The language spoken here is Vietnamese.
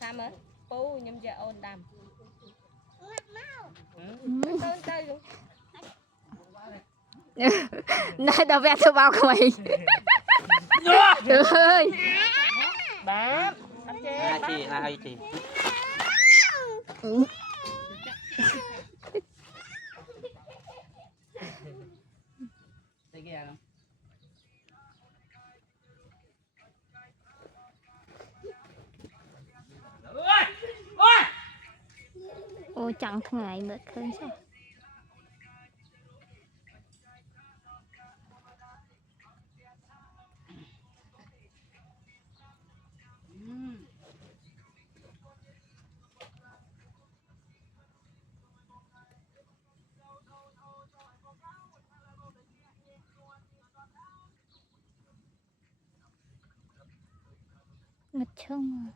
tham á pú nhâm giờ ôn đàm này đâu vẽ thưa bao của mày trời ơi bám chị hai chị ôi chẳng ngày mất khơi sao mất chung